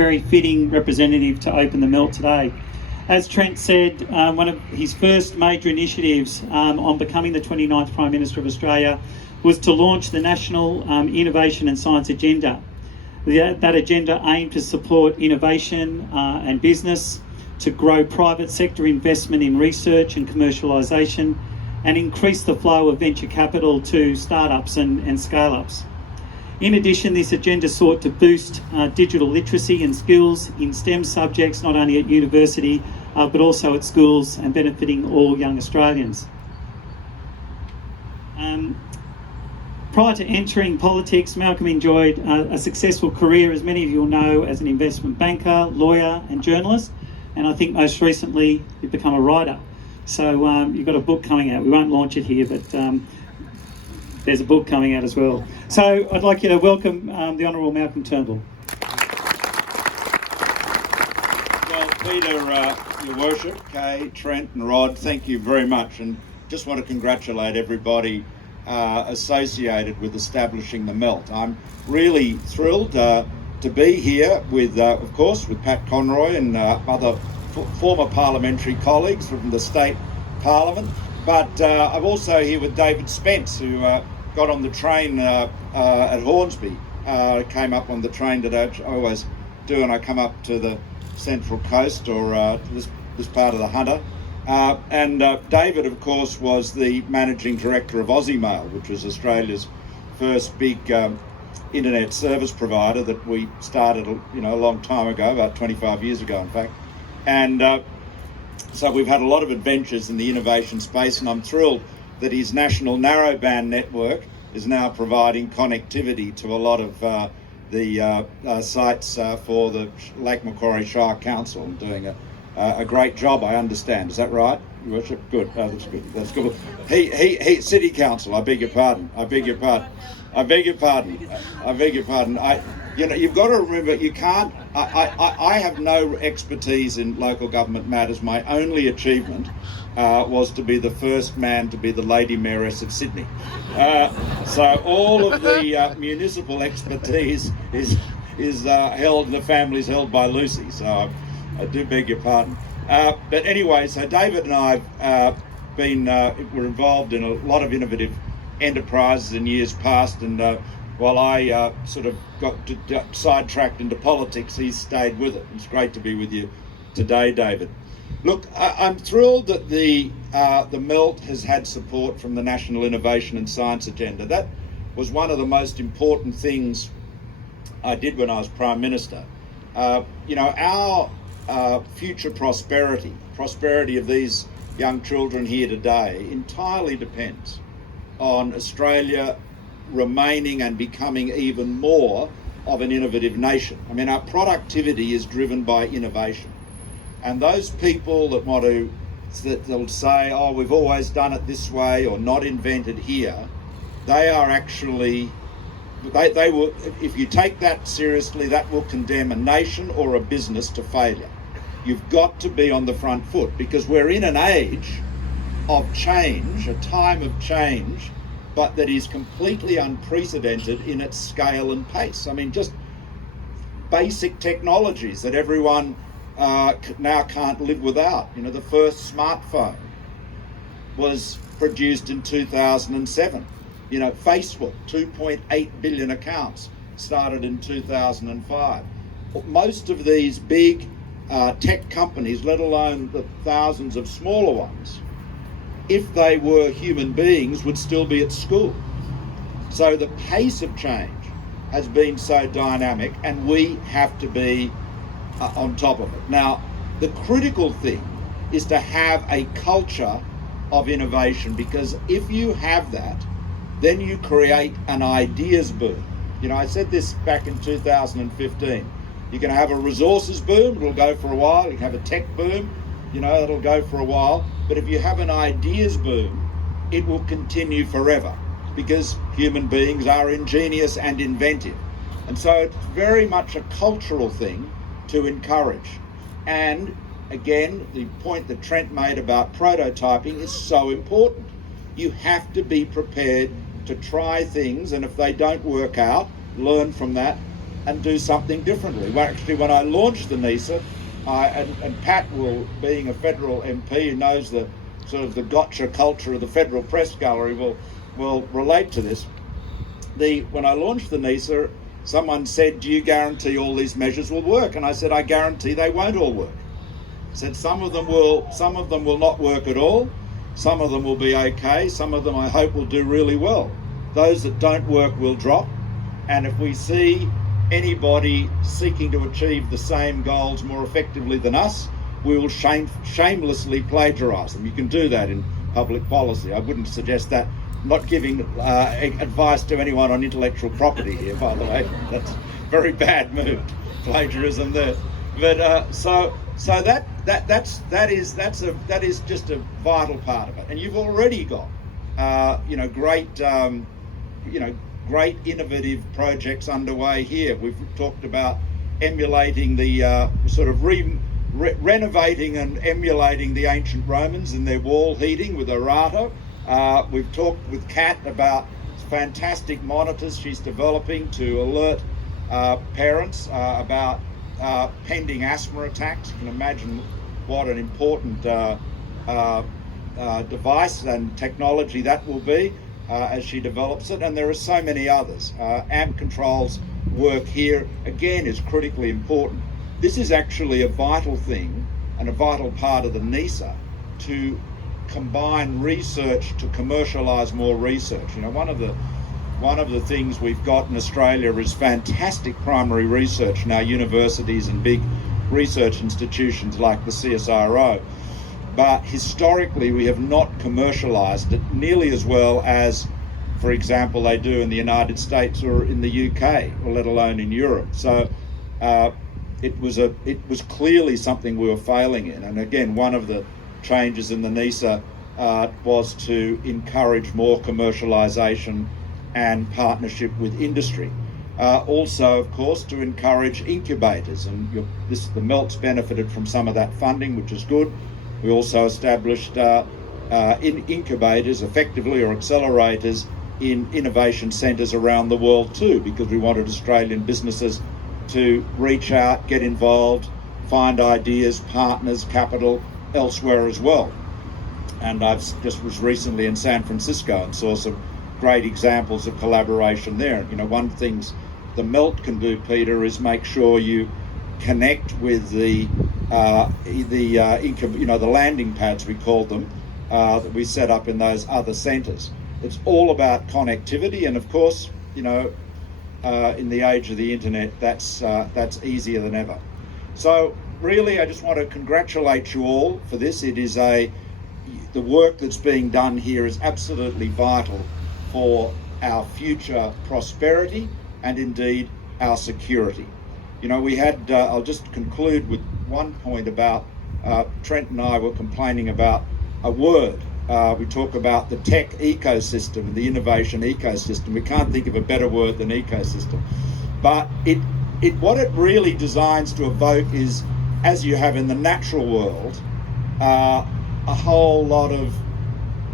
very fitting representative to open the Melt today. As Trent said, one of his first major initiatives on becoming the 29th Prime Minister of Australia was to launch the National Innovation and Science Agenda. That agenda aimed to support innovation and business, to grow private sector investment in research and commercialisation, and increase the flow of venture capital to startups and scale-ups. In addition, this agenda sought to boost digital literacy and skills in STEM subjects, not only at university, but also at schools, and benefiting all young Australians. Prior to entering politics, Malcolm enjoyed a successful career, as many of you will know, as an investment banker, lawyer and journalist, and I think most recently you've become a writer. So you've got a book coming out. We won't launch it here, but there's a book coming out as well. So I'd like you to welcome the Honourable Malcolm Turnbull. Well, Peter, Your Worship, Kay, Trent and Rod, thank you very much, and just want to congratulate everybody associated with establishing the Melt. I'm really thrilled to be here with, of course, with Pat Conroy and other former parliamentary colleagues from the state parliament, but I'm also here with David Spence, who got on the train at Hornsby, came up on the train today, which I always do when I come up to the Central Coast or this part of the Hunter. And David, of course, was the managing director of Aussie Mail, which was Australia's first big internet service provider that we started, a long time ago, about 25 years ago, in fact. And so we've had a lot of adventures in the innovation space, and I'm thrilled that his national narrowband network is now providing connectivity to a lot of the sites for the Lake Macquarie Shire Council, and doing a great job, I understand. Is that right, Your Worship? Good. That's good. That's good. He City Council. I beg your pardon. You've got to remember, you can't. I have no expertise in local government matters. My only achievement was to be the first man to be the Lady Mayoress of Sydney. So all of the municipal expertise is held, and the family's held by Lucy. So I do beg your pardon. But anyway, so David and I were involved in a lot of innovative enterprises in years past, and while I sort of got sidetracked into politics, he's stayed with it. It's great to be with you today, David. Look, I'm thrilled that the Melt has had support from the National Innovation and Science Agenda. That was one of the most important things I did when I was Prime Minister. Our future prosperity of these young children here today entirely depends on Australia remaining and becoming even more of an innovative nation. I mean, our productivity is driven by innovation. And those people they'll say, oh, we've always done it this way or not invented here, they are actually, they will, if you take that seriously, that will condemn a nation or a business to failure. You've got to be on the front foot, because we're in an age of change, a time of change, but that is completely unprecedented in its scale and pace. I mean, just basic technologies that everyone now can't live without. The first smartphone was produced in 2007. Facebook, 2.8 billion accounts, started in 2005. Most of these big tech companies, let alone the thousands of smaller ones, if they were human beings, would still be at school. So the pace of change has been so dynamic, and we have to be on top of it. Now, the critical thing is to have a culture of innovation, because if you have that, then you create an ideas boom. I said this back in 2015. You can have a resources boom, it'll go for a while. You can have a tech boom, it'll go for a while. But if you have an ideas boom, it will continue forever, because human beings are ingenious and inventive. And so it's very much a cultural thing to encourage. And again, the point that Trent made about prototyping is so important. You have to be prepared to try things, and if they don't work out, learn from that and do something differently. Well, actually, when I launched the NISA, and Pat will, being a federal MP who knows the sort of the gotcha culture of the Federal Press Gallery, will relate to this. When I launched the NISA, someone said, "Do you guarantee all these measures will work?" And I said, "I guarantee they won't all work." I said some of them will not work at all. Some of them will be okay. Some of them I hope will do really well. Those that don't work will drop. And if we see anybody seeking to achieve the same goals more effectively than us, we will shamelessly plagiarise them. You can do that in public policy. I wouldn't suggest that. I'm not giving advice to anyone on intellectual property here, by the way. That's a very bad move, plagiarism there. But so that is just a vital part of it. And you've already got great innovative projects underway here. We've talked about emulating the renovating and emulating the ancient Romans and their wall heating with Orato. We've talked with Kat about fantastic monitors she's developing to alert parents about pending asthma attacks. You can imagine what an important device and technology that will be as she develops it. And there are so many others. AmpControl's work here, again, is critically important. This is actually a vital thing and a vital part of the NISA to combine research to commercialise more research. You know, one of the things we've got in Australia is fantastic primary research in our universities and big research institutions like the CSIRO. But historically, we have not commercialised it nearly as well as, for example, they do in the United States or in the UK, or let alone in Europe. So it was clearly something we were failing in. And again, one of the changes in the NISA was to encourage more commercialisation and partnership with industry. Also, of course, to encourage incubators, and the Melt's benefited from some of that funding, which is good. We also established incubators, effectively, or accelerators in innovation centres around the world too, because we wanted Australian businesses to reach out, get involved, find ideas, partners, capital elsewhere as well. And I just was recently in San Francisco and saw some great examples of collaboration there. You know, one thing the Melt can do, Peter, is make sure you connect with the landing pads, we called them, that we set up in those other centres. It's all about connectivity, and of course, in the age of the internet, that's easier than ever. So really, I just want to congratulate you all for this. It is the work that's being done here is absolutely vital for our future prosperity and indeed our security. You know, we had, I'll just conclude with one point about, Trent and I were complaining about a word. We talk about the tech ecosystem, the innovation ecosystem. We can't think of a better word than ecosystem. But what it really designs to evoke is, as you have in the natural world, a whole lot of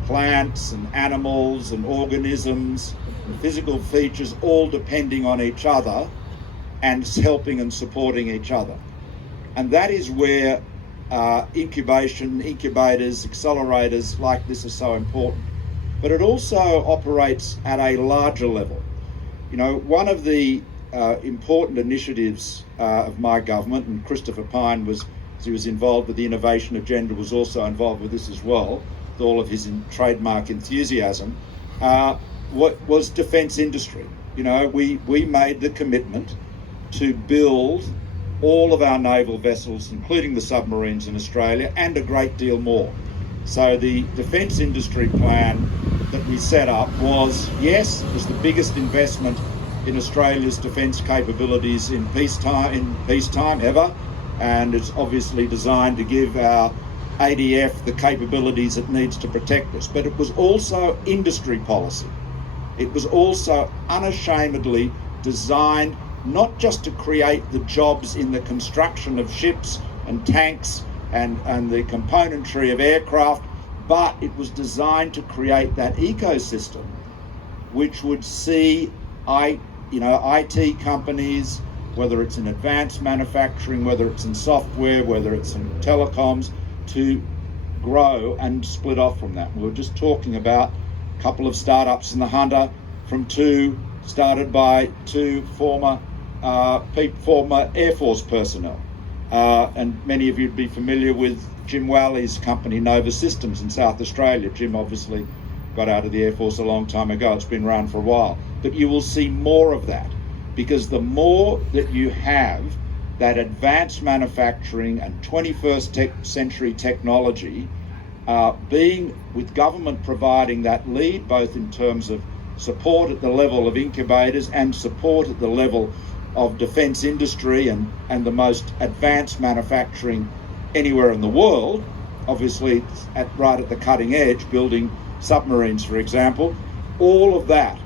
plants and animals and organisms and physical features all depending on each other and helping and supporting each other. And that is where incubators, accelerators like this are so important. But it also operates at a larger level. You know, one of the important initiatives of my government, and Christopher Pyne he was involved with the innovation agenda, was also involved with this as well, with all of his trademark enthusiasm, was defence industry. You know, we made the commitment to build all of our naval vessels, including the submarines in Australia, and a great deal more. So the defence industry plan that we set up was the biggest investment in Australia's defence capabilities in peacetime ever, and it's obviously designed to give our ADF the capabilities it needs to protect us. But it was also industry policy. It was also unashamedly designed not just to create the jobs in the construction of ships and tanks and the componentry of aircraft, but it was designed to create that ecosystem which would see IT companies, whether it's in advanced manufacturing, whether it's in software, whether it's in telecoms, to grow and split off from that. We were just talking about a couple of startups in the Hunter started by two former Air Force personnel. And many of you would be familiar with Jim Walley's company, Nova Systems, in South Australia. Jim obviously got out of the Air Force a long time ago. It's been around for a while. But you will see more of that, because the more that you have that advanced manufacturing and 21st century technology, being with government providing that lead, both in terms of support at the level of incubators and support at the level of defence industry and the most advanced manufacturing anywhere in the world, obviously right at the cutting edge, building submarines, for example. All of that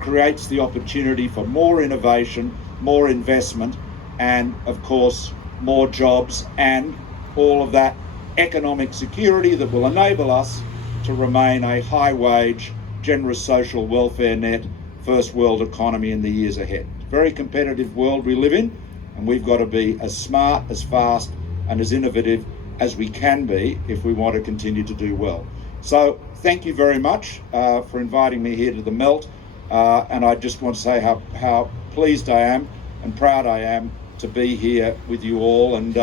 creates the opportunity for more innovation, more investment, and of course more jobs, and all of that economic security that will enable us to remain a high wage, generous social welfare net, first world economy in the years ahead. Very competitive world we live in, and we've got to be as smart, as fast and as innovative as we can be if we want to continue to do well. So thank you very much for inviting me here to the Melt, and I just want to say how pleased I am and proud I am to be here with you all, and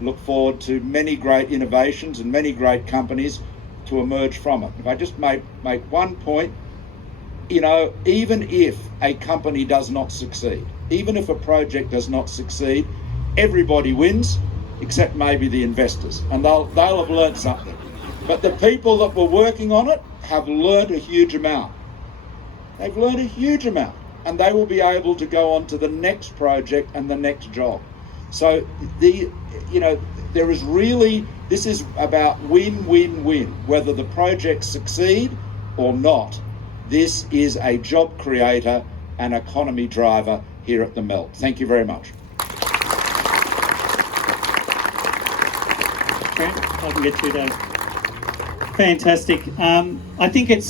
look forward to many great innovations and many great companies to emerge from it. If I just make one point, even if a company does not succeed, even if a project does not succeed, everybody wins except maybe the investors, and they'll have learnt something. But the people that were working on it have learnt a huge amount. They've learnt a huge amount, and they will be able to go on to the next project and the next job. So there is really, this is about win-win-win, whether the projects succeed or not. This is a job creator and economy driver here at the Melt. Thank you very much. Trent, I can get to that. Fantastic. I think it's